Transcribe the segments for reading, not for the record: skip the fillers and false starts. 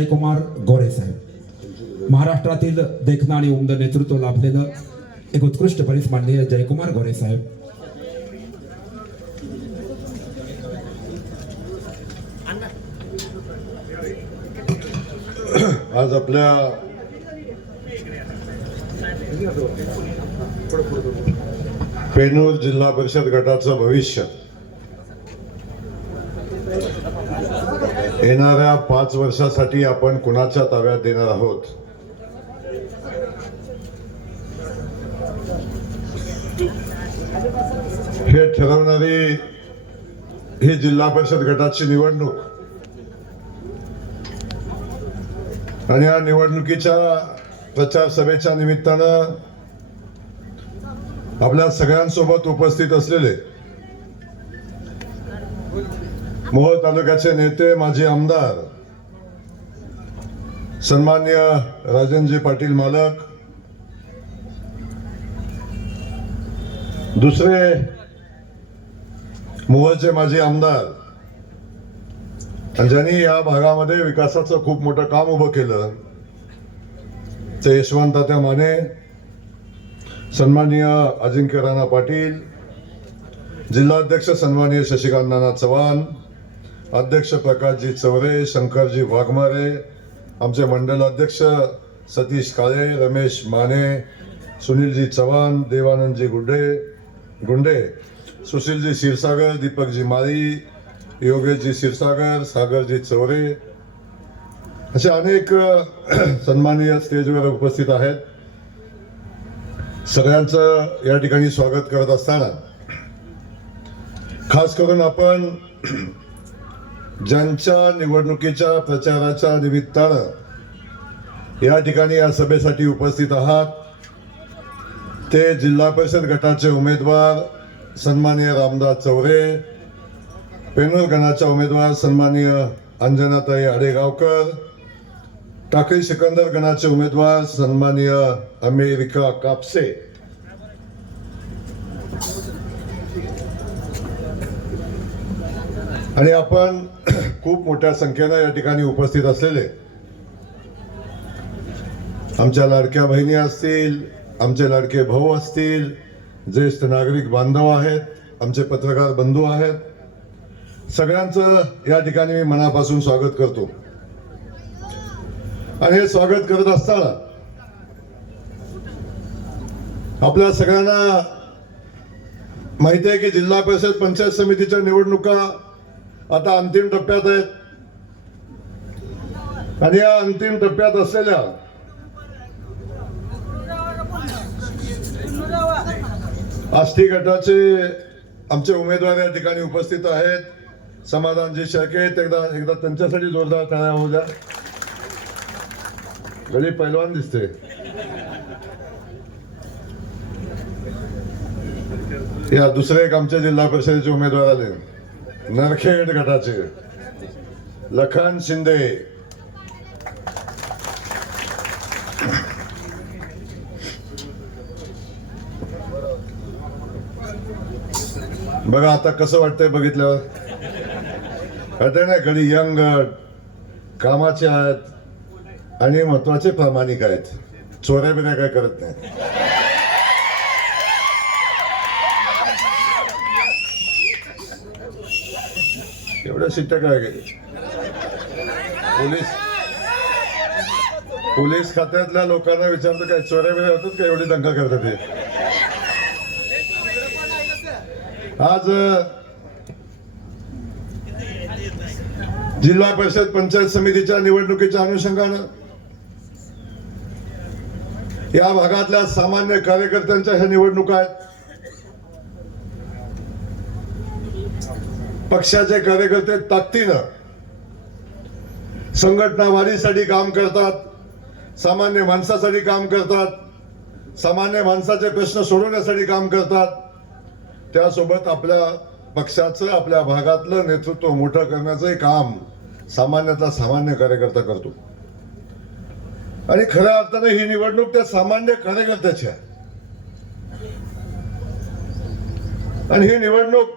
जयकुमार गोरे साहेब. महाराष्ट्रातील देखणं आणि उमद नेतृत्व लाभलेलं एक उत्कृष्ट फलित माननीय जयकुमार गोरे साहेब. आज आपल्या पेनूर जिल्हा परिषद गटाचं भविष्य येणाऱ्या 5 वर्षासाठी आपण कुणाच्या ताब्यात देणार आहोत, हे ठरवणारी ही जिल्हा परिषद गटाची निवडणूक. आणि या निवडणुकीच्या प्रचार सभेच्या निमित्तानं आपल्या सगळ्यांसोबत उपस्थित असलेले मोहोळ तालुक्याचे नेते, माजी आमदार सन्माननीय राजनजी पाटील मालक, दुसरे मोहोळचे माजी आमदार ज्यांनी या भागामध्ये विकासाचं खूप मोठं काम उभं केलं, ते यशवंत तात्या माने, सन्माननीय अजिंक्य राणा पाटील, जिल्हाध्यक्ष सन्माननीय शशिकांत नाना चव्हाण, अध्यक्ष प्रकाशजी चौरे, शंकरजी वाघमारे, आमचे मंडल अध्यक्ष सतीश काळे, रमेश माने, सुनीलजी चव्हाण, देवानंदजी गुंडे, सुशीलजी क्षीरसागर, दीपकजी माळी, योगेशजी क्षीरसागर, सागरजी चौरे, असे अनेक सन्माननीय स्टेजवर उपस्थित आहेत. सगळ्यांचं या ठिकाणी स्वागत करत असताना खास करून आपण ज्यांच्या निवडणुकीच्या प्रचाराच्या निमित्तानं या ठिकाणी या सभेसाठी उपस्थित आहात, ते जिल्हा परिषद गटाचे उमेदवार सन्माननीय रामदास चौरे, पेनूर गणाच्या उमेदवार सन्माननीय अंजनाताई आडेगावकर, टाकळी सिकंदर गणाचे उमेदवार सन्माननीय अमेरिका कापसे, आणि आपण खूप मोठ्या संख्येनं या ठिकाणी उपस्थित असलेले आमच्या लाडक्या बहिणी असतील, आमचे लाडके भाऊ असतील, ज्येष्ठ नागरिक बांधव आहेत, आमचे पत्रकार बंधू आहेत, सगळ्यांचं या ठिकाणी मी मनापासून स्वागत करतो. आणि हे स्वागत करत असताना आपल्या सगळ्यांना माहिती आहे की जिल्हा परिषद पंचायत समितीच्या निवडणुका आता अंतिम टप्प्यात आहेत. आणि या अंतिम टप्प्यात असलेल्या आष्टी गटाचे आमचे उमेदवार या ठिकाणी उपस्थित आहेत. समाधानजी शेळके, एकदा त्यांच्यासाठी जोरदार टाळ्या होऊ द्या. गली पैलवान दिसते. या दुसरे एक आमच्या जिल्हा परिषदेचे उमेदवार आले, नरखेड गटाचे लखन शिंदे. बघा आता कसं वाटतंय बघितल्यावर. वाटतंय ना, गडी यंग, कामाचे आहेत आणि महत्वाचे प्रामाणिक आहेत. चोऱ्या बिऱ्या काय करत नाही. एवढ्या शिट्ट्या काय गेली. पोलीस खात्यातल्या लोकांना विचारतो, काय चोऱ्या बिऱ्या होतात का, एवढी दंगा करतात ते. आज जिल्हा परिषद पंचायत समितीच्या निवडणुकीच्या अनुषंगानं या भागातल्या सामान्य कार्यकर्त्यांच्या ह्या निवडणुका आहेत. पक्षाचे कार्यकर्ते ताकदीनं संघटना वाढीसाठी काम करतात, सामान्य माणसासाठी काम करतात, सामान्य माणसाचे प्रश्न सोडवण्यासाठी काम करतात. त्यासोबत आपल्या पक्षाचं, आपल्या भागातलं नेतृत्व मोठं करण्याचं काम सामान्यातला सामान्य कार्यकर्ता करतो. आणि खऱ्या अर्थाने ही निवडणूक त्या सामान्य कार्यकर्त्याची आहे. आणि ही निवडणूक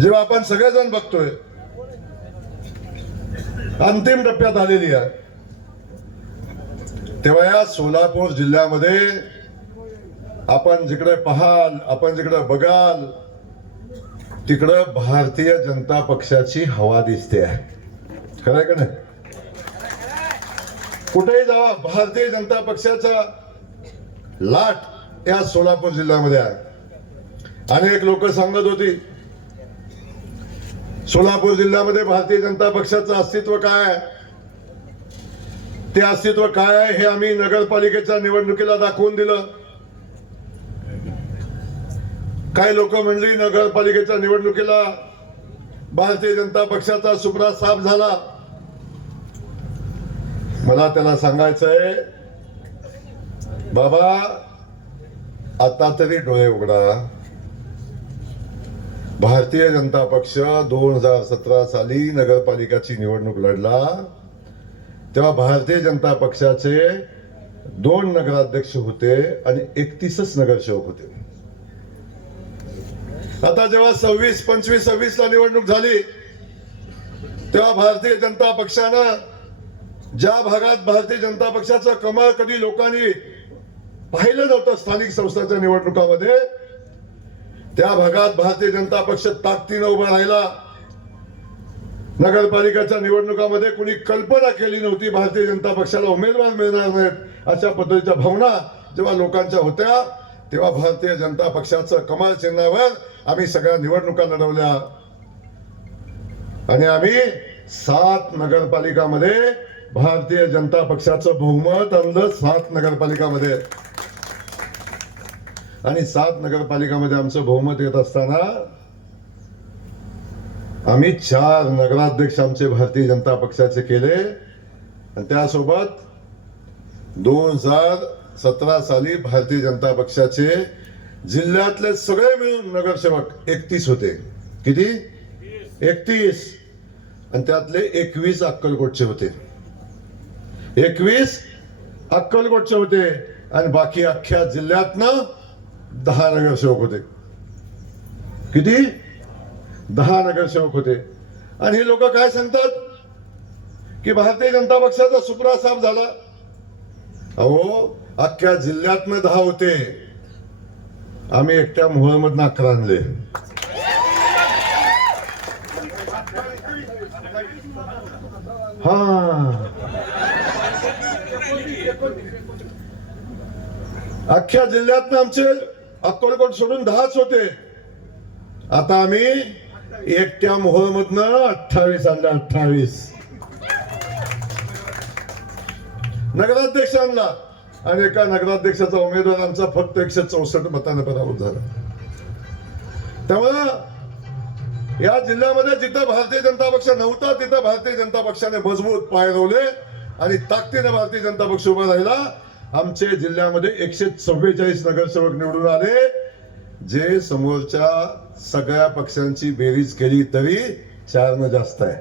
जेव्हा आपण सगळेजण बघतोय, अंतिम टप्प्यात आलेली आहे. तेव्हा या सोलापूर जिल्ह्यामध्ये आपण जिकडे पाहाल, आपण जिकडे बघाल, तिकडं भारतीय जनता पक्षाची हवा दिसते आहे. खरं आहे का नाही? कुठेही जावा, भारतीय जनता पक्षाचा लाट या सोलापूर जिल्ह्यामध्ये आहे. अनेक लोक सांगत होती सोलापूर जिल्ह्यामध्ये भारतीय जनता पक्षाचं अस्तित्व काय आहे, ते अस्तित्व काय आहे हे आम्ही नगरपालिकेच्या निवडणुकीला दाखवून दिलं. काही लोक म्हणली नगरपालिकेच्या निवडणुकीला भारतीय जनता पक्षाचा सुपडा साफ झाला. मला त्याला सांगायचंय, बाबा आता तरी डोळे उघडा. भारतीय जनता पक्ष 2017 साली नगरपालिकाची निवडणूक लढला तेव्हा भारतीय जनता पक्षाचे 2 नगराध्यक्ष होते आणि 31 नगरसेवक होते. आता जेव्हा 26, 25, 26 ला निवडणूक झाली तेव्हा भारतीय जनता पक्षानं ज्या भागात भारतीय जनता पक्षाचं कमळ कधी लोकांनी पाहिलं नव्हतं स्थानिक संस्थांच्या निवडणुकामध्ये, त्या भागात भारतीय जनता पक्ष ताकदीनं उभा राहिला. नगरपालिकेच्या निवडणुकामध्ये कुणी कल्पना केली नव्हती भारतीय जनता पक्षाला उमेदवार मिळणार नाहीत अशा पद्धतीच्या भावना जेव्हा लोकांच्या होत्या, तेव्हा भारतीय जनता पक्षाचं कमळ चिन्हावर आम्ही सगळ्या निवडणुका लढवल्या आणि आम्ही 7 नगरपालिकामध्ये भारतीय जनता पक्षाचं बहुमत आणलं. 7 नगरपालिकामध्ये आणि 7 नगरपालिकामध्ये आमचं बहुमत येत असताना आम्ही 4 नगराध्यक्ष आमचे भारतीय जनता पक्षाचे केले आणि त्यासोबत 2017 साली भारतीय जनता पक्षाचे जिल्ह्यातले सगळे मिळून नगरसेवक 31 होते. किती? 31. आणि त्यातले 21 अक्कलकोटचे होते. 21 अक्कलकोटचे होते आणि बाकी अख्ख्या जिल्ह्यातनं 10 नगरसेवक होते. किती? 10 नगरसेवक होते. आणि हे लोक काय सांगतात की भारतीय जनता पक्षाचा सुपडा साफ झाला. अहो, अख्ख्या जिल्ह्यातनं 10 होते, आम्ही एकट्या मोहोळमधनं 11 आणले. हा, अख्ख्या जिल्ह्यातनं आमचे अक्कलकोट सोडून 10च होते. आता आम्ही एकट्या मोहोळमधनं 28 आणले. 28 नगराध्यक्ष आणला आणि एका नगराध्यक्षाचा उमेदवार आमचा फक्त 164 मतांनी पराभूत झाला. त्यामुळे या जिल्ह्यामध्ये जिथं भारतीय जनता पक्ष नव्हता तिथं भारतीय जनता पक्षाने मजबूत पाय रोवले आणि ताकदीने भारतीय जनता पक्ष उभा राहिला. आमचे जिल्ह्यामध्ये 144 नगरसेवक निवडून आले, जे समोरच्या सगळ्या पक्षांची बेरीज केली तरी 4 जास्त आहे.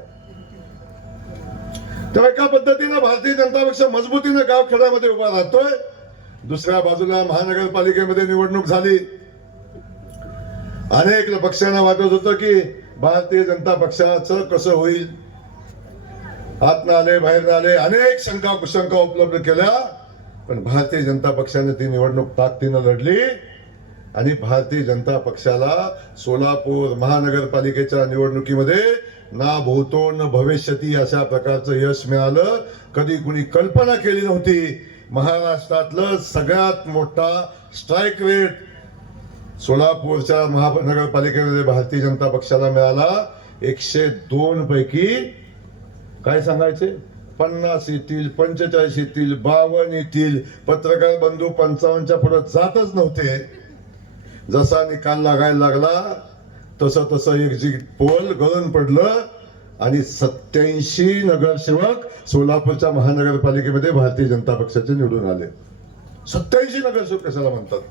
तेव्हा एका पद्धतीनं भारतीय जनता पक्ष मजबूतीने गावखेड्यामध्ये उभा राहतोय. दुसऱ्या बाजूला महानगरपालिकेमध्ये निवडणूक झाली. अनेक पक्षांना वाटत होतं की भारतीय जनता पक्षाचं कसं होईल, आतनं आले बाहेर आले, अनेक शंका कुशंका उपलब्ध केल्या, पण भारतीय जनता पक्षाने ती निवडणूक ताकदीनं लढली आणि भारतीय जनता पक्षाला सोलापूर महानगरपालिकेच्या निवडणुकीमध्ये ना भूतो न भविष्यती अशा प्रकारचं यश मिळालं. कधी कुणी कल्पना केली नव्हती. महाराष्ट्रातलं सगळ्यात मोठा स्ट्राईक रेट सोलापूरच्या महानगरपालिकेमध्ये भारतीय जनता पक्षाला मिळाला. 102 पैकी काय सांगायचे, 50 येतील, 45 येतील, 52 येतील. पत्रकार बंधू 55च्या पुढे जातच नव्हते. जसा निकाल लागायला लागला तसं तसं एक्झिट पोल गळून पडलं आणि 87 नगरसेवक सोलापूरच्या महानगरपालिकेमध्ये भारतीय जनता पक्षाचे निवडून आले. 87 नगरसेवक कशाला म्हणतात?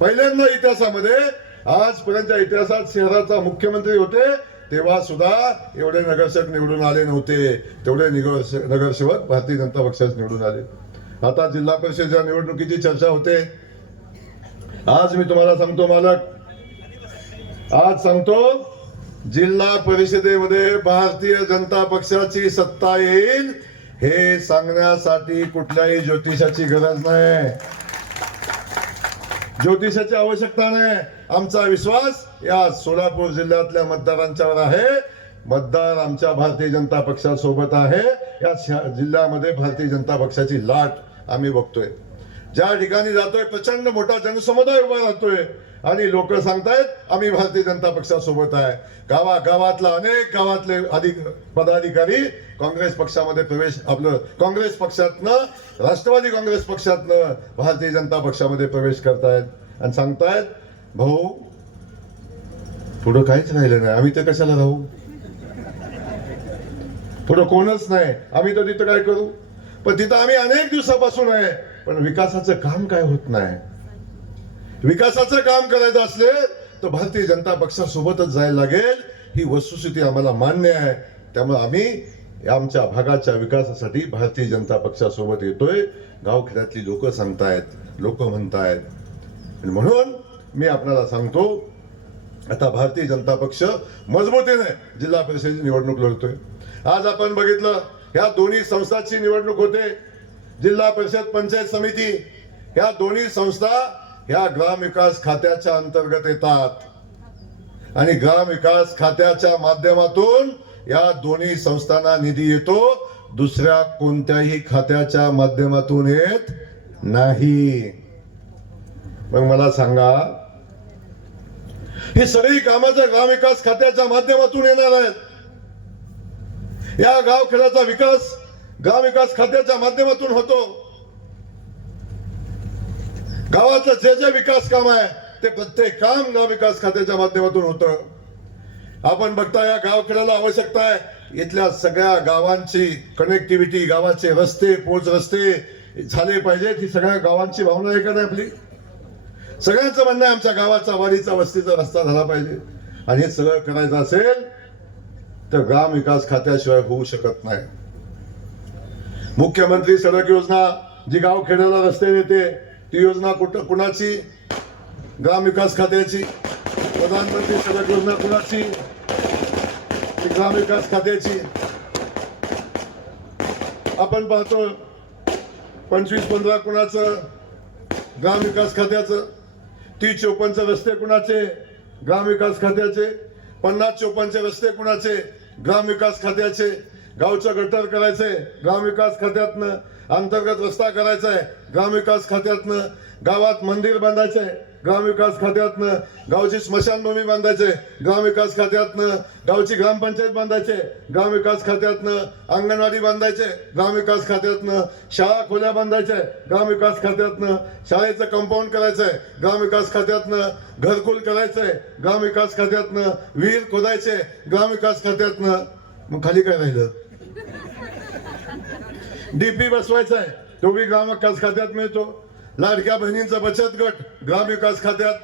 पहिल्यांदा इतिहासामध्ये, आजपर्यंतच्या इतिहासात शहराचा मुख्यमंत्री होते तेव्हा सुद्धा एवढे नगरसेवक निवडून आले नव्हते. तेवढे नगरसेवक भारतीय जनता पक्षाचे निवडून आले. आता जिल्हा परिषदेच्या निवडणुकीची चर्चा होते. आज मी तुम्हाला सांगतो मालक, आज सांगतो जिल्हा परिषदेमध्ये भारतीय जनता पक्षाची सत्ता येईल हे सांगण्यासाठी कुठल्याही ज्योतिषाची गरज नाही, ज्योतिषाची आवश्यकता नाही. आमचा विश्वास या सोलापूर जिल्ह्यातल्या मतदारांच्यावर आहे. मतदार आमच्या भारतीय जनता पक्षासोबत आहे. या जिल्ह्यामध्ये भारतीय जनता पक्षाची लाट आम्ही बघतोय. ज्या ठिकाणी जातोय प्रचंड मोठा जनसमुदाय उभा राहतोय आणि लोक सांगतायत आम्ही भारतीय जनता पक्षासोबत आहे. गावागावातला अनेक गावातले पदाधिकारी काँग्रेस पक्षामध्ये आपलं काँग्रेस पक्षातनं राष्ट्रवादी काँग्रेस पक्षातनं भारतीय जनता पक्षामध्ये प्रवेश करतायत आणि सांगतायत भाऊ पुढं काहीच राहिलं नाही, आम्ही तर कशाला राहू, पुढं कोणच नाही, आम्ही तर तिथं काय करू. पण तिथं आम्ही अनेक दिवसापासून आहे, पण विकासाचं काम काय होत नाही. विकासाचं काम करायचं असले तर भारतीय जनता पक्षासोबतच जायला लागेल. ही वस्तुस्थिती आम्हाला मान्य आहे. त्यामुळे आम्ही आमच्या भागाच्या विकासासाठी भारतीय जनता पक्षासोबत येतोय. गावखेड्यातली लोक सांगतायत, लोक म्हणतायत. आणि म्हणून मी आपल्याला सांगतो आता भारतीय जनता पक्ष मजबूतीने जिल्हा परिषदेची निवडणूक लढतोय. आज आपण बघितलं ह्या दोन्ही संस्थांची निवडणूक होते. जिल्हा परिषद, पंचायत समिती ह्या दोन्ही संस्था ह्या ग्रामविकास खात्याच्या अंतर्गत येतात आणि ग्रामविकास खात्याच्या माध्यमातून या दोन्ही संस्थांना निधी येतो, दुसऱ्या कोणत्याही खात्याच्या माध्यमातून येत नाही. मग मला सांगा ही सगळी कामाच्या ग्रामविकास खात्याच्या माध्यमातून येणार आहेत. या गावखेड्याचा विकास ग्रामविकास खात्याच्या माध्यमातून होतो. गावातलं जे जे विकास काम आहे ते प्रत्येक काम ग्रामविकास खात्याच्या माध्यमातून होतं. आपण बघता या गावखेड्याला आवश्यकता आहे इथल्या सगळ्या गावांची कनेक्टिव्हिटी, गावाचे रस्ते, पोच रस्ते झाले पाहिजेत. ही सगळ्या गावांची भावना आहे का नाही आपली? सगळ्यांचं म्हणणं आहे आमच्या गावाचा, वाडीचा, वस्तीचा रस्ता झाला पाहिजे. आणि हे सगळं करायचं असेल तर ग्रामविकास खात्याशिवाय होऊ शकत नाही. मुख्यमंत्री सडक योजना जी गावखेड्याला रस्ते देते ती योजना कुणाची? ग्रामविकास खात्याची. प्रधानमंत्री सडक योजना कुणाची? ती ग्रामविकास खात्याची. आपण पाहतो 25-15 कुणाचं? ग्रामविकास खात्याचं. 30-54 रस्ते कुणाचे? ग्रामविकास खात्याचे. 50-54 रस्ते कुणाचे? ग्रामविकास खात्याचे. गावचं गटर करायचंय ग्रामविकास खात्यातनं. अंतर्गत रस्ता करायचा आहे ग्रामविकास खात्यातनं. गावात मंदिर बांधायचंय ग्रामविकास खात्यातनं. गावची स्मशानभूमी बांधायचे ग्रामविकास खात्यातनं. गावची ग्रामपंचायत बांधायचे ग्रामविकास खात्यातनं. अंगणवाडी बांधायचे ग्रामविकास खात्यातनं. शाळा खोल्या बांधायच्या ग्रामविकास खात्यातनं. शाळेचं कंपाऊंड करायचंय ग्रामविकास खात्यातनं. घरकुल करायचंय ग्रामविकास खात्यातनं. विहीर खोदायचे ग्रामविकास खात्यातनं. मग खाली काय राहिलं? डीपी बसवायचा आहे तो बी ग्रामविकास खात्यात मिळतो. लाडक्या बहिणींचा बचत गट ग्रामविकास खात्यात.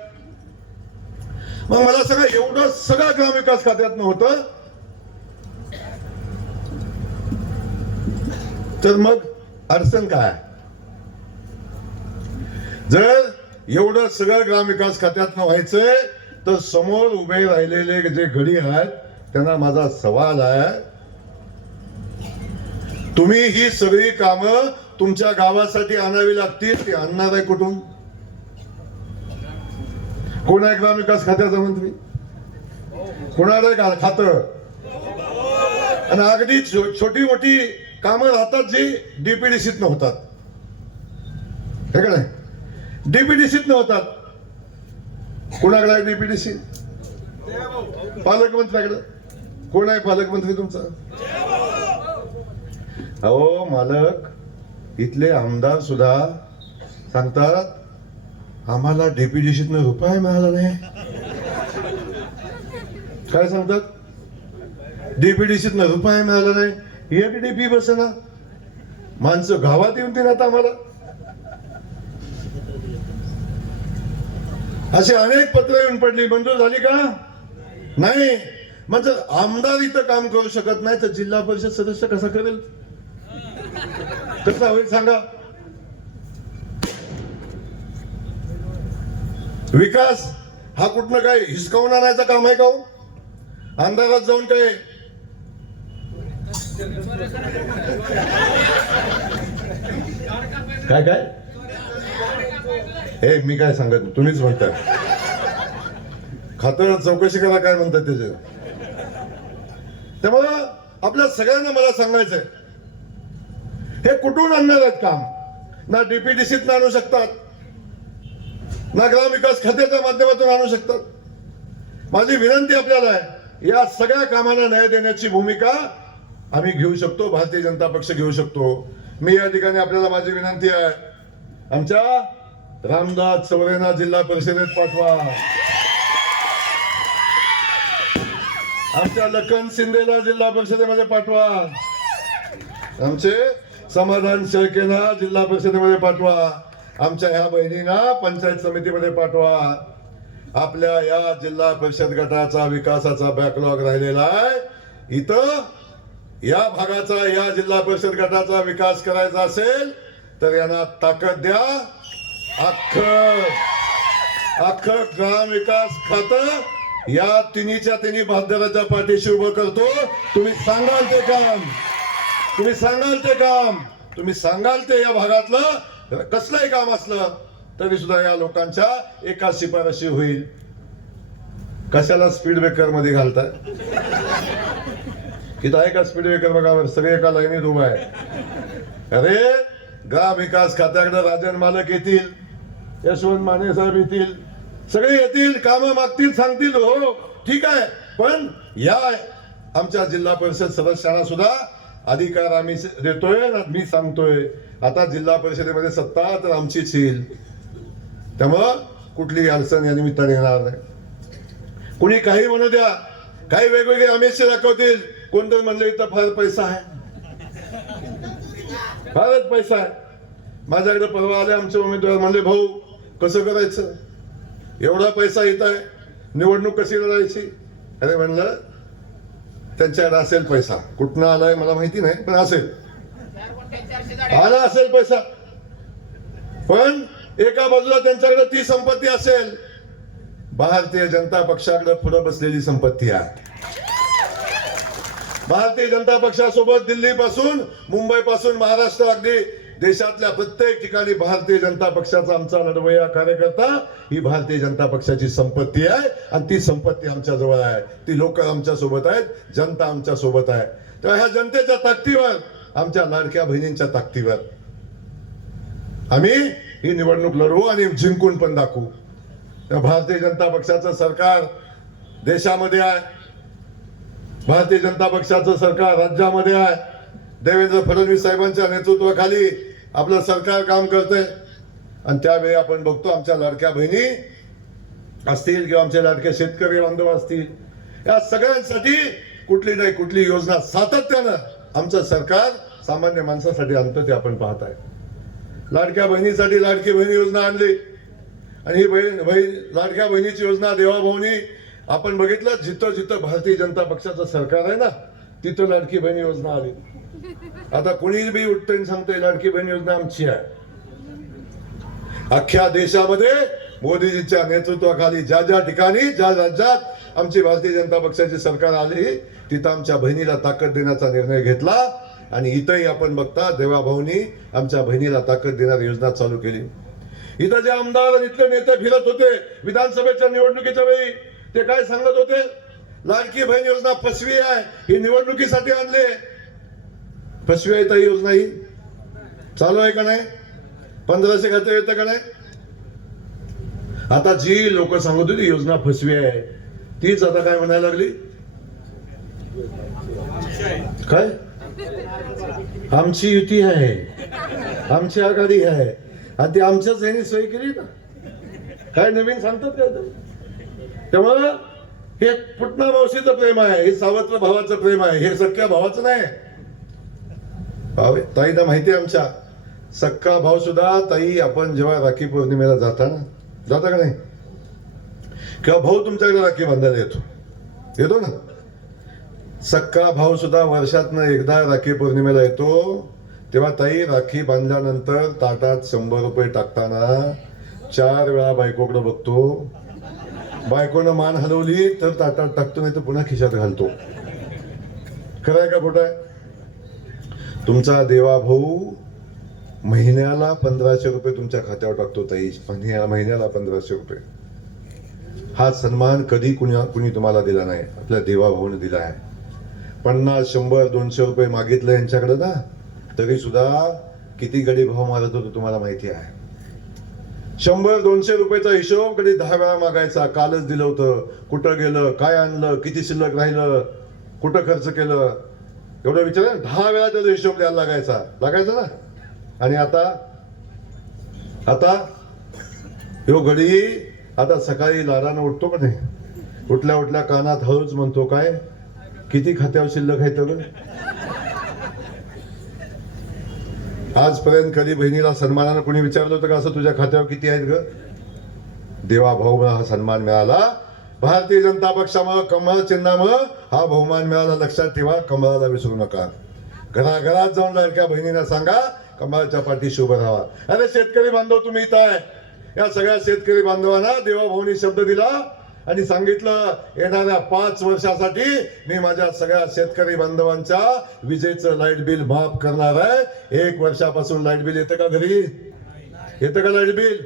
मग मला सगळं एवढं सगळं ग्रामविकास खात्यात होतं तर मग अडचण काय? जर एवढं सगळं ग्रामविकास खात्यात व्हायचंय तर समोर उभे राहिलेले जे गडी आहेत त्यांना माझा सवाल आहे, तुम्ही ही सगळी कामं तुमच्या गावासाठी आणावी लागतील, ती आणणार आहे कुठून? कोण आहे ग्रामविकास खात्याचा मंत्री? कोणाला आहे खातं? आणि अगदी छोटी मोठी कामं राहतात जी डीपीडीसीत होतात. हे का नाही? डीपीडीसीत होतात. कोणाकडे आहे डीपीडीसी? पालकमंत्र्याकडे. कोण आहे पालकमंत्री तुमचा? अहो मालक, इथले आमदार सुद्धा सांगतात आम्हाला डीपीडीसीतनं रुपये मिळाला नाही. काय सांगतात? डीपीडीसीतनं रुपये मिळाला नाही. एक डीपी बसना. माणसं गावात येऊन देणार आम्हाला. असे अनेक पत्र येऊन पडली. मंजूर झाली का? नाही. म्हणजे आमदार इथं काम करू शकत नाही तर जिल्हा परिषद सदस्य कसा करेल? कसा होईल सांगा? विकास हा कुठनं काय हिसकावून आणायचा काम आहे का? अंधारात जाऊन काय काय काय हे मी काय सांगत नाही, तुम्हीच म्हणताय. खातं चौकशी करा काय म्हणतात त्याचे. त्यामुळं आपल्या सगळ्यांना मला सांगायचंय, हे कुठून आणणार आहेत काम? ना डीपीडीसीत आणू शकतात, ना ग्रामविकास खात्याच्या माध्यमातून आणू शकतात. माझी विनंती आपल्याला आहे, या सगळ्या कामांना न्याय देण्याची भूमिका आम्ही घेऊ शकतो, भारतीय जनता पक्ष घेऊ शकतो. मी या ठिकाणी आपल्याला माझी विनंती आहे, आमच्या रामदास चौरेंना जिल्हा परिषदेत पाठवा, आमच्या लखन शिंदेला जिल्हा परिषदेमध्ये पाठवा, आमचे समाधान शेळकेंना जिल्हा परिषदेमध्ये पाठवा, आमच्या ह्या बहिणींना पंचायत समितीमध्ये पाठवा. आपल्या या जिल्हा परिषद गटाचा विकासाचा बॅकलॉग राहिलेला आहे. इथं या भागाचा, या जिल्हा परिषद गटाचा विकास करायचा असेल तर यांना ताकद द्या. अख्ख ग्राम विकास खातं या तिन्हीच्या तिन्ही बहादराच्या पाठीशी उभं करतो. तुम्ही सांगाल ते काम, तुम्ही सांगाल ते काम, तुम्ही सांगाल ते या भागातलं कसलंही काम असलं तरी सुद्धा या लोकांच्या एका शिफारशी होईल. कशाला स्पीड ब्रेकर मध्ये घालताय? इथं आहे का स्पीड ब्रेकर? बघा, सगळे एका लाईनीत उभा आहे. अरे ग्राम विकास खात्याकडे राजन मालक येतील, यशवंत माने साहेब येतील, सगळे येतील, कामं मागतील, सांगतील, हो ठीक आहे, पण या आमच्या जिल्हा परिषद सदस्यांना सुद्धा अधिकार आम्ही देतोय. मी सांगतोय आता जिल्हा परिषदेमध्ये सत्ता तर आमचीच येईल. त्यामुळं कुठलीही अडचण या निमित्ताने येणार नाही. कुणी काही म्हणू द्या, काही वेगवेगळे अमेशे दाखवतील. कोणतं म्हणलं इथं फार पैसा आहे, फारच पैसा आहे. माझ्याकडे परवा आले आमचे उमेदवार, म्हणले भाऊ कसं करायचं, एवढा पैसा येत आहे, निवडणूक कशी लढायची? अरे म्हणलं त्यांच्याकडे असेल पैसा, कुठनं आलाय मला माहिती नाही, पण असेल, आला असेल पैसा. पण एका बाजूला त्यांच्याकडे ती संपत्ती असेल, भारतीय जनता पक्षाकडे पुढे बसलेली संपत्ती आहे. भारतीय जनता पक्षासोबत दिल्ली पासून, मुंबई पासून, महाराष्ट्र, अगदी देशातल्या प्रत्येक ठिकाणी भारतीय जनता पक्षाचा आमचा लढवय्या कार्यकर्ता ही भारतीय जनता पक्षाची संपत्ती आहे. आणि ती संपत्ती आमच्या जवळ आहे, ती लोक आमच्या सोबत आहेत, जनता आमच्या सोबत आहे. तेव्हा ह्या जनतेच्या ताकदीवर, आमच्या लाडक्या बहिणींच्या ताकदीवर आम्ही ही निवडणूक लढवू आणि जिंकून पण दाखवू. भारतीय जनता पक्षाचं सरकार देशामध्ये आहे, भारतीय जनता पक्षाचं सरकार राज्यामध्ये आहे. देवेंद्र फडणवीस साहेबांच्या नेतृत्वाखाली आपलं सरकार काम करतंय. आणि त्यावेळी आपण बघतो आमच्या लाडक्या बहिणी असतील किंवा आमचे लाडके शेतकरी बांधव असतील, या सगळ्यांसाठी कुठली नाही कुठली योजना सातत्यानं आमचं सरकार सामान्य माणसासाठी आणतं, ते आपण पाहत आहे. लाडक्या बहिणीसाठी लाडकी बहीण योजना आणली, आणि ही बहीण लाडक्या बहिणीची योजना देवाभाऊनी आपण बघितलं, जिथं जिथं भारतीय जनता पक्षाचं सरकार आहे ना तिथं लाडकी बहीण योजना आली. आता कोणी बी उठतं सांगतोय लाडकी बहीण योजना आमची आहे. अख्ख्या देशामध्ये मोदीजींच्या नेतृत्वाखाली ज्या ज्या ठिकाणी, ज्या राज्यात आमची भारतीय जनता पक्षाची सरकार आली तिथं आमच्या बहिणीला ताकद देण्याचा निर्णय घेतला. आणि इथंही आपण बघता देवाभाऊनी आमच्या बहिणीला ताकद देणारी योजना चालू केली. इथं जे आमदार इथले नेते फिरत होते विधानसभेच्या निवडणुकीच्या वेळी, ते काय सांगत होते, लाडकी बहीण योजना फसवी आहे, ही निवडणुकीसाठी आणली. फसवी आहे तर योजना ही चालू आहे का नाही? 1500 खाते येतं का नाही? आता जी लोक सांगत होती योजना फसवी आहे, तीच आता काय म्हणायला लागली, काय आमची युती आहे, आमची आघाडी आहे, आणि ती आमच्याच ह्यानी सोय केली ना. काय नवीन सांगतात काय? त्यामुळं हे पुटणा मावशीचं प्रेम आहे, हे सावत्र भावाचं प्रेम आहे, हे सख्या भावाचं नाही. ताईला माहिती आहे आमच्या सक्का भाऊ सुद्धा, ताई आपण जेव्हा राखी पौर्णिमेला जाता का नाही, किंवा भाऊ तुमच्याकडे राखी बांधायला येतो ना, सक्का भाऊ सुद्धा वर्षातनं एकदा राखी पौर्णिमेला येतो. तेव्हा ताई राखी बांधल्यानंतर ताटात 100 रुपये टाकताना 4 वेळा बायकोकडे बघतो, बायकोनं मान हलवली तर ताटात टाकतो, नाही तर पुन्हा खिशात घालतो. खरं आहे का खोटं आहे? तुमचा देवा भाऊ महिन्याला 1500 रुपये तुमच्या खात्यावर टाकतो ताई. महिन्याला 1500 रुपये. हा सन्मान कधी कुणी तुम्हाला दिला नाही, आपल्या देवा भाऊने दिला आहे. 50, 100, 200 रुपये मागितलं यांच्याकडे ना, तरी सुद्धा किती गडी भाव मारत होतो तुम्हाला माहिती आहे. 100, 200 रुपयाचा हिशोब कधी 10 वेळा मागायचा. कालच दिलं होतं, कुठं गेलं, काय आणलं, किती शिल्लक राहिलं, कुठं खर्च केलं, एवढं विचार 10 वेळा त्याचा हिशोब द्यायला लागायचा ना. आणि आता ह्यो गडी आता सकाळी लाडानं उठतो का नाही, उठल्या कानात हळूच म्हणतो, काय किती खात्यावर शिल्लक आहे तर. आजपर्यंत कधी बहिणीला सन्मानानं कोणी विचारलं होतं का असं तुझ्या खात्यावर किती आहेत ग? देवा भाऊला हा सन्मान मिळाला. भारतीय जनता पक्षामुळे, कमळ चिन्हामुळे हा बहुमान मिळाला. लक्षात ठेवा, कमळाला विसरू नका. घराघरात जाऊन लाडक्या बहिणींना सांगा कमळाच्या पाठीशी उभं राहा. अरे शेतकरी बांधव तुम्ही इथं आहे, या सगळ्या शेतकरी बांधवांना देवा भाऊनी शब्द दिला आणि सांगितलं येणाऱ्या 5 वर्षासाठी मी माझ्या सगळ्या शेतकरी बांधवांच्या विजेचं लाईट बिल माफ करणार आहे. 1 वर्षापासून लाईट बिल येतं का घरी? येतं का लाईट बिल?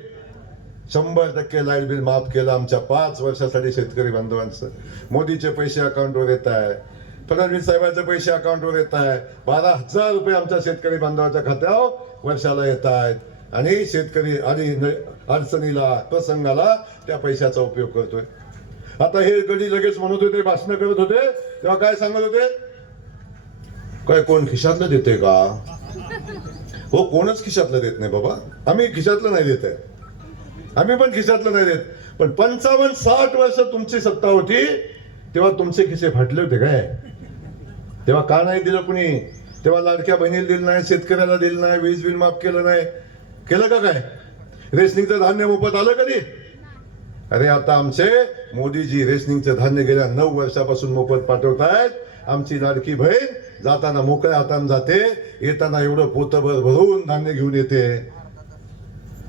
100% लाईट बिल माफ केलं आमच्या 5 वर्षासाठी शेतकरी बांधवांचं. मोदीचे पैसे अकाउंटवर येत आहे, फडणवीस साहेबांचे पैसे अकाउंटवर येत आहे. 12,000 रुपये आमच्या शेतकरी बांधवाच्या खात्यावर वर्षाला येत आहेत. आणि शेतकरी आणि अडचणीला, प्रसंगाला त्या पैशाचा उपयोग करतोय. आता हे गडी लगेच म्हणत होते, भाषण करत होते, तेव्हा काय सांगत होते, काय कोण खिशातलं देते का? हो, कोणच खिशातलं देत नाही बाबा. आम्ही खिशातलं नाही देत आहे, आम्ही पण खिशातलं नाही देत. पण 55-60 वर्ष तुमची सत्ता होती तेव्हा तुमचे खिसे फाटले होते काय? तेव्हा का नाही दिलं कुणी? तेव्हा लाडक्या बहिणीला दिलं नाही, शेतकऱ्याला दिलं नाही, वीज बिल माफ केलं नाही. केलं का काय? रेशनिंगचं धान्य मोफत आलं कधी? अरे आता आमचे मोदीजी रेशनिंगचं धान्य गेल्या 9 वर्षापासून मोफत पाठवतायत. आमची लाडकी बहीण जाताना मोकळ्या हाताने जाते, येताना एवढं पोतभर भरून धान्य घेऊन येते.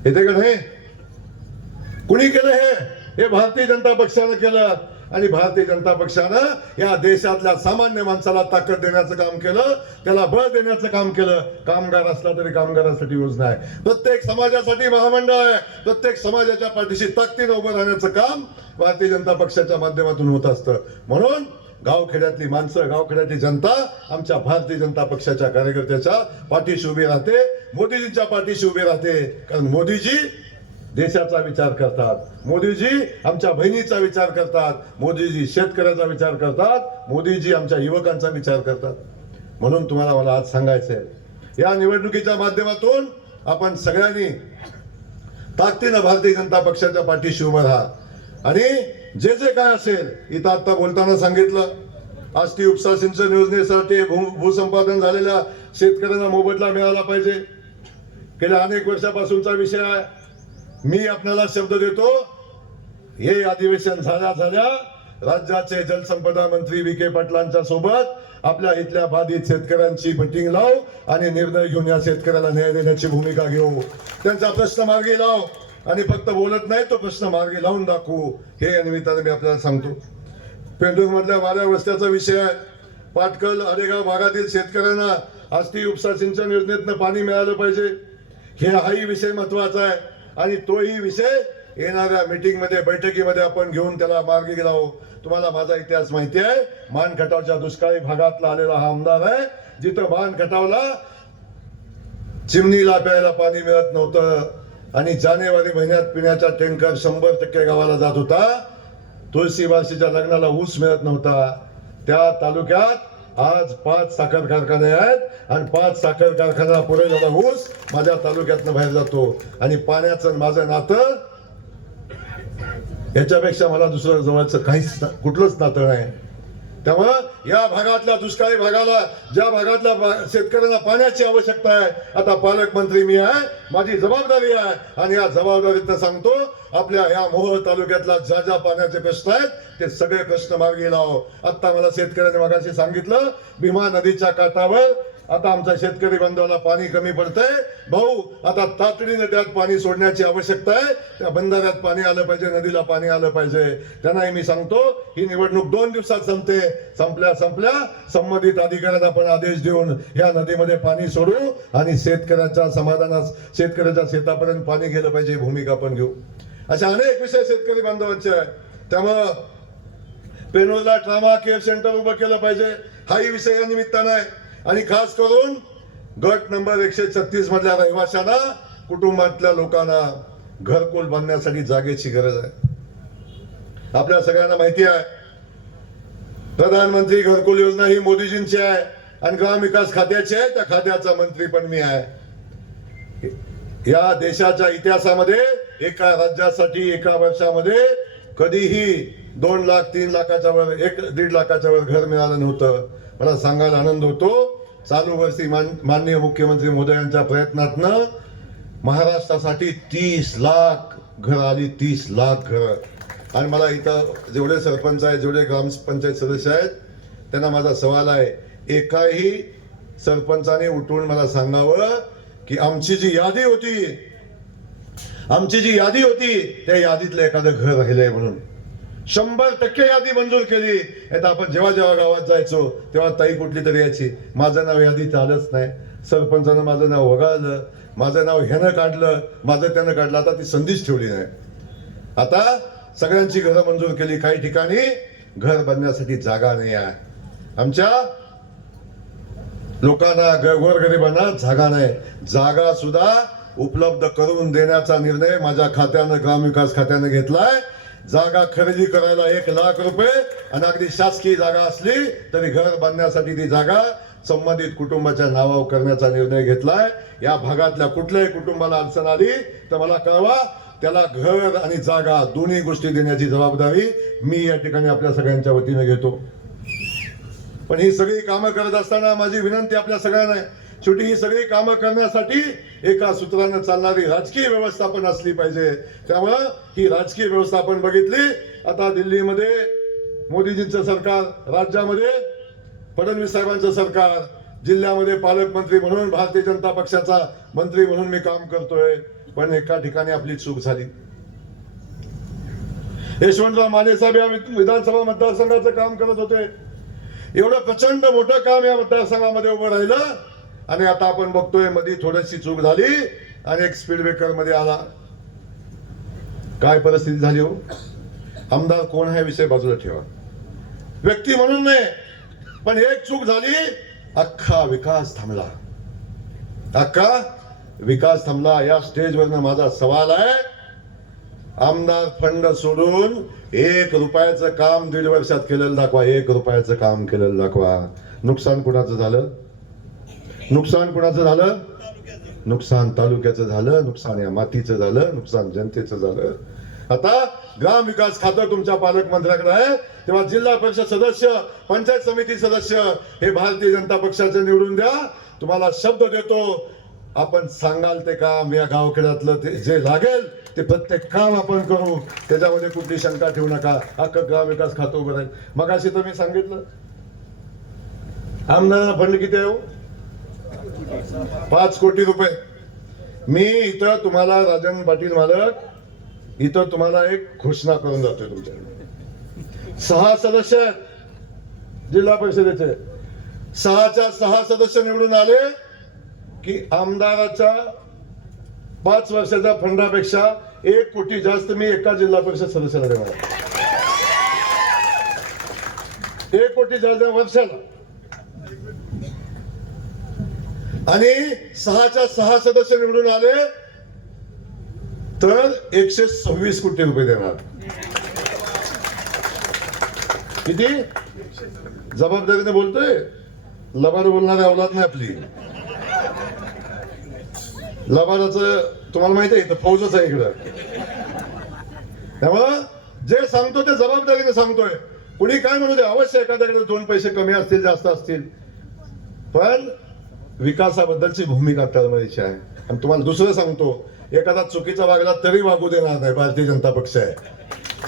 येते का नाही? कुणी केलं हे भारतीय जनता पक्षानं केलं. आणि भारतीय जनता पक्षानं या देशातल्या सामान्य माणसाला ताकद देण्याचं काम केलं, त्याला बळ देण्याचं काम केलं. कामगार असला तरी कामगारांसाठी योजना आहे, प्रत्येक समाजासाठी महामंडळ आहे, प्रत्येक समाजाच्या पाठीशी ताकदीनं उभं राहण्याचं काम भारतीय जनता पक्षाच्या माध्यमातून होत असतं. म्हणून गावखेड्यातली माणसं, गावखेड्यातली जनता आमच्या भारतीय जनता पक्षाच्या कार्यकर्त्याच्या पाठीशी उभी राहते, मोदीजींच्या पाठीशी उभी राहते. कारण मोदीजी देशाचा विचार करतात, मोदीजी आमच्या बहिणीचा विचार करतात, मोदीजी शेतकऱ्याचा विचार करतात, मोदीजी आमच्या युवकांचा विचार करतात. म्हणून तुम्हाला मला आज सांगायचंय, या निवडणुकीच्या माध्यमातून आपण सगळ्यांनी ताकदीनं भारतीय जनता पक्षाच्या पाठीशी उभं राहा. आणि जे जे काय असेल, इथं आता बोलताना सांगितलं, आष्टी उपसा सिंचन योजनेसाठी भूसंपादन झालेल्या शेतकऱ्यांना मोबदला मिळाला पाहिजे. गेल्या अनेक वर्षापासूनचा विषय आहे. मी आपल्याला शब्द देतो, हे अधिवेशन झाल्या राज्याचे जलसंपदा मंत्री विखे पाटलांच्या सोबत आपल्या इथल्या बाधित शेतकऱ्यांची मीटिंग लाव आणि निर्णय घेऊन या शेतकऱ्याला न्याय देण्याची भूमिका घेऊ. त्यांचा प्रश्न मार्गी लाव आणि फक्त बोलत नाही, तो प्रश्न मार्गी लावून दाखवू. हे या निमित्ताने मी आपल्याला सांगतो. पेंडूर मधल्या वाऱ्या वस्त्याचा विषय आहे. पाटकल आडेगाव भागातील शेतकऱ्यांना आष्टी उपसा सिंचन योजनेतनं पाणी मिळालं पाहिजे, हे हाही विषय महत्वाचा आहे. आणि तोही विषय येणाऱ्या मीटिंग मध्ये, बैठकीमध्ये आपण घेऊन त्याला मार्गी लावू. तुम्हाला माझा इतिहास माहिती आहे. मानखटावच्या दुष्काळी भागातला आलेला हा आमदार आहे, जिथं मानखटावला चिमणीला प्यायला पाणी मिळत नव्हतं आणि जानेवारी महिन्यात पिण्याचा टँकर 100% गावाला जात होता. तुळशीबाशीच्या लग्नाला ऊस मिळत नव्हता. त्या तालुक्यात आज 5 साखर कारखाने आहेत आणि 5 साखर कारखान्याला पुरवलेला ऊस माझ्या तालुक्यातनं बाहेर जातो. आणि पाण्याचं माझं नातं याच्यापेक्षा मला दुसरं जवळचं काहीच कुठलंच नातं नाही. त्यामुळं या भागातल्या दुष्काळी भागाला, ज्या भागातल्या शेतकऱ्यांना पाण्याची आवश्यकता आहे, आता पालकमंत्री मी आहे, माझी जबाबदारी आहे. आणि या जबाबदारीतनं सांगतो, आपल्या या मोहोळ तालुक्यातला ज्या पाण्याचे प्रश्न आहेत ते सगळे प्रश्न मार्गी लाव. आता मला शेतकऱ्यांनी मगाशी सांगितलं, भीमा नदीच्या काठावर आता आमच्या शेतकरी बांधवाला पाणी कमी पडतंय भाऊ, आता तातडीने त्यात पाणी सोडण्याची आवश्यकता आहे. त्या बंधाऱ्यात पाणी आलं पाहिजे, नदीला पाणी आलं पाहिजे. त्यांनाही मी सांगतो ही निवडणूक 2 दिवसात संपते. संपल्या संबंधित अधिकाऱ्यांना आपण आदेश देऊन या नदीमध्ये पाणी सोडू आणि शेतकऱ्याच्या समाधानास, शेतकऱ्याच्या शेतापर्यंत पाणी गेलं पाहिजे भूमिका आपण घेऊ. अशा अनेक विषय शेतकरी बांधवांचे आहेत. त्यामुळं पेनोरला ट्रामा केअर सेंटर उभं केलं पाहिजे, हाही विषय या निमित्तानं आहे. आणि खास करून गट नंबर 136 मधल्या रहिवाशांना, कुटुंबातल्या लोकांना घरकुल बांधण्यासाठी जागेची गरज आहे. आपल्या सगळ्यांना माहिती आहे प्रधानमंत्री घरकुल योजना ही मोदीजींची आहे आणि ग्रामविकास खात्याची आहे. त्या खात्याचा मंत्री पण मी आहे. या देशाच्या इतिहासामध्ये एका राज्यासाठी एका वर्षामध्ये कधीही 2 लाख 3 लाखाच्या वर 1-1.5 लाखाच्या वर घर मिळालं नव्हतं. मला सांगायला आनंद होतो चालू वर्षी माननीय मुख्यमंत्री मोदयांच्या प्रयत्नातनं महाराष्ट्रासाठी 30 लाख घर आली, 30 लाख घर. आणि मला इथं जेवढे सरपंच आहेत, जेवढे ग्रामपंचायत सदस्य आहेत, त्यांना माझा सवाल आहे, एकाही सरपंचाने उठून मला सांगावं की आमची जी यादी होती त्या यादीतलं एखादं घर राहिलंय म्हणून. 100% यादी मंजूर केली. आता आपण जेव्हा गावात जायचो तेव्हा ताई कुठली तरी यायची, माझं नाव यादीत आलंच नाही, सरपंचानं माझं नाव वगळलं, माझं नाव ह्यानं काढलं, माझं त्यानं काढलं. आता ती संधीच ठेवली नाही. आता सगळ्यांची घरं मंजूर केली. काही ठिकाणी घर बांधण्यासाठी जागा नाही आहे. आमच्या लोकांना, गोरगरिबांना जागा नाही. जागा सुद्धा उपलब्ध करून देण्याचा निर्णय माझ्या खात्यानं, ग्रामविकास खात्यानं घेतलाय. जागा खरेदी करायला 1 लाख रुपये आणि अगदी शासकीय जागा असली तरी घर बांधण्यासाठी ती जागा संबंधित कुटुंबाच्या नावावर करण्याचा निर्णय घेतलाय. या भागातल्या कुठल्याही कुटुंबाला अडचण आली तर मला कळवा. त्याला घर आणि जागा दोन्ही गोष्टी देण्याची जबाबदारी मी या ठिकाणी आपल्या सगळ्यांच्या वतीने घेतो. पण ही सगळी कामं करत असताना माझी विनंती आपल्या सगळ्यांना आहे, शेवटी ही सगळी कामं करण्यासाठी एका सूत्रानं चालणारी राजकीय व्यवस्था पण असली पाहिजे. त्यामुळं ही राजकीय व्यवस्था आपण बघितली. आता दिल्लीमध्ये मोदीजींचं सरकार, राज्यामध्ये फडणवीस साहेबांचं सरकार, जिल्ह्यामध्ये पालकमंत्री म्हणून भारतीय जनता पक्षाचा मंत्री म्हणून मी काम करतोय. पण एका ठिकाणी आपली चूक झाली. यशवंतराव माने साहेब या विधानसभा मतदारसंघाचं काम करत होते. एवढं प्रचंड मोठं काम या मतदारसंघामध्ये उभं राहिलं आणि आता आपण बघतोय मध्ये थोडीशी चूक झाली आणि एक स्पीड ब्रेकर मध्ये आला. काय परिस्थिती झाली हो. आमदार कोण आहे विषय बाजूला ठेवा, व्यक्ती म्हणून नाही, पण एक चूक झाली, अख्खा विकास थांबला. या स्टेजवरनं माझा सवाल आहे, आमदार फंड सोडून 1 रुपयाचं काम 1.5 वर्षात केलेलं दाखवा. 1 रुपयाचं काम केलेलं दाखवा. नुकसान कुणाचं झालं? नुकसान तालुक्याचं झालं, नुकसान या मातीचं झालं, नुकसान जनतेचं झालं. आता ग्रामविकास खातं तुमच्या पालकमंत्र्याकडे आहे, तेव्हा जिल्हा परिषद सदस्य, पंचायत समिती सदस्य हे भारतीय जनता पक्षाचे निवडून द्या. तुम्हाला शब्द देतो, आपण सांगाल ते काम या गावखेड्यातलं जे लागेल ते प्रत्येक काम आपण करू. त्याच्यामध्ये कुठली शंका ठेवू नका. अख्खं ग्रामविकास खातं उभं राहील. मगाशी तर मी सांगितलं आमदारांना फंड किती आहे हो? 5 कोटी रुपये. मी इथं तुम्हाला, राजन पाटील मालक, इथं तुम्हाला एक घोषणा करून जातोय. तुमच्याकडे 6 सदस्य आहेत जिल्हा परिषदेचे. 6च्या 6 सदस्य निवडून आले की आमदाराच्या 5 वर्षाच्या फंडापेक्षा 1 कोटी जास्त मी एका जिल्हा परिषद सदस्याला देणार. 1 कोटी जास्त वर्षाला. आणि 6च्या 6 सदस्य निवडून आले तर 126 कोटी रुपये देणार. किती जबाबदारीने बोलतोय. लबाड बोलणारी अवलाद नाही आपली. लबाडाचं तुम्हाला माहिती आहे, इथं फौजच आहे इकडं. त्यामुळं जे सांगतो ते जबाबदारीने सांगतोय. कुणी काय म्हणू दे, अवश्य एखाद्याकडे 2 पैसे कमी असतील, जास्त असतील, पण विकासाबद्दलची भूमिका टळमळीची आहे. आणि तुम्हाला दुसरं सांगतो, एखादा चुकीचा वागला तरी वागू देणार नाही. भारतीय जनता पक्ष आहे,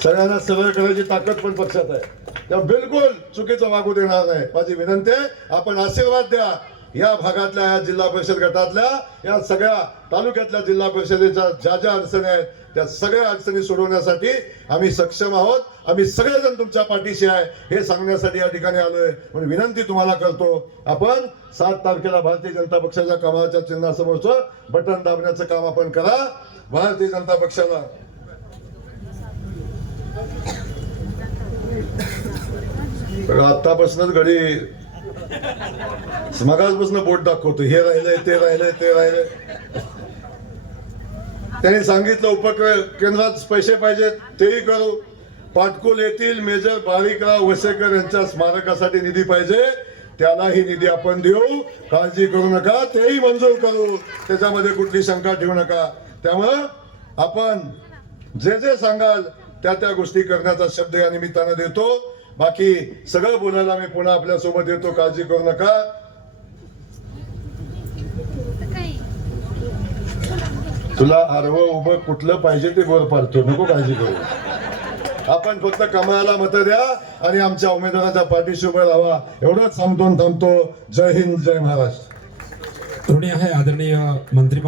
सगळ्यांना सरळ करायची ताकद पण पक्षात आहे. तेव्हा बिलकुल चुकीचं वागू देणार नाही. माझी विनंती आहे, आपण आशीर्वाद द्या या भागातल्या या जिल्हा परिषद गटातल्या या सगळ्या तालुक्यातल्या जिल्हा परिषदेच्या ज्या ज्या अडचणी आहेत त्या सगळ्या अडचणी सोडवण्यासाठी आम्ही सक्षम आहोत. आम्ही सगळेजण तुमच्या पाठीशी आहे हे सांगण्यासाठी या ठिकाणी आलोय. म्हणून विनंती तुम्हाला करतो, आपण 7 तारखेला भारतीय जनता पक्षाच्या कमळाच्या चिन्हासमोरचं बटन दाबण्याचं काम आपण करा. भारतीय जनता पक्षाला आतापासूनच घडी मगाचपासून बोट दाखवतो, हे राहिलंय ते राहिलंय ते राहिलंय. त्यांनी सांगितलं उपकेंद्रात पैसे पाहिजेत तेही करू. पाटकुल येथील मेजर बारीकराव वसेकर यांच्या स्मारकासाठी निधी पाहिजे, त्यालाही निधी आपण देऊ, काळजी करू नका, तेही मंजूर करू, त्याच्यामध्ये कुठली शंका ठेवू नका. त्यामुळं आपण जे जे सांगाल त्या त्या गोष्टी करण्याचा शब्द या निमित्तानं देतो. बाकी सगळं बोलायला मी पुन्हा आपल्या सोबत येतो, काळजी करू नका. तुला आडवं उभं कुठलं पाहिजे ते बोल पाडतो, नको काळजी करू. आपण फक्त कमळाला मतं द्या आणि आमच्या उमेदवाराच्या पाठीशी उभं राहा, एवढंच सांगतो थांबतो. जय हिंद, जय महाराष्ट्र. ऋणी आहे आदरणीय मंत्री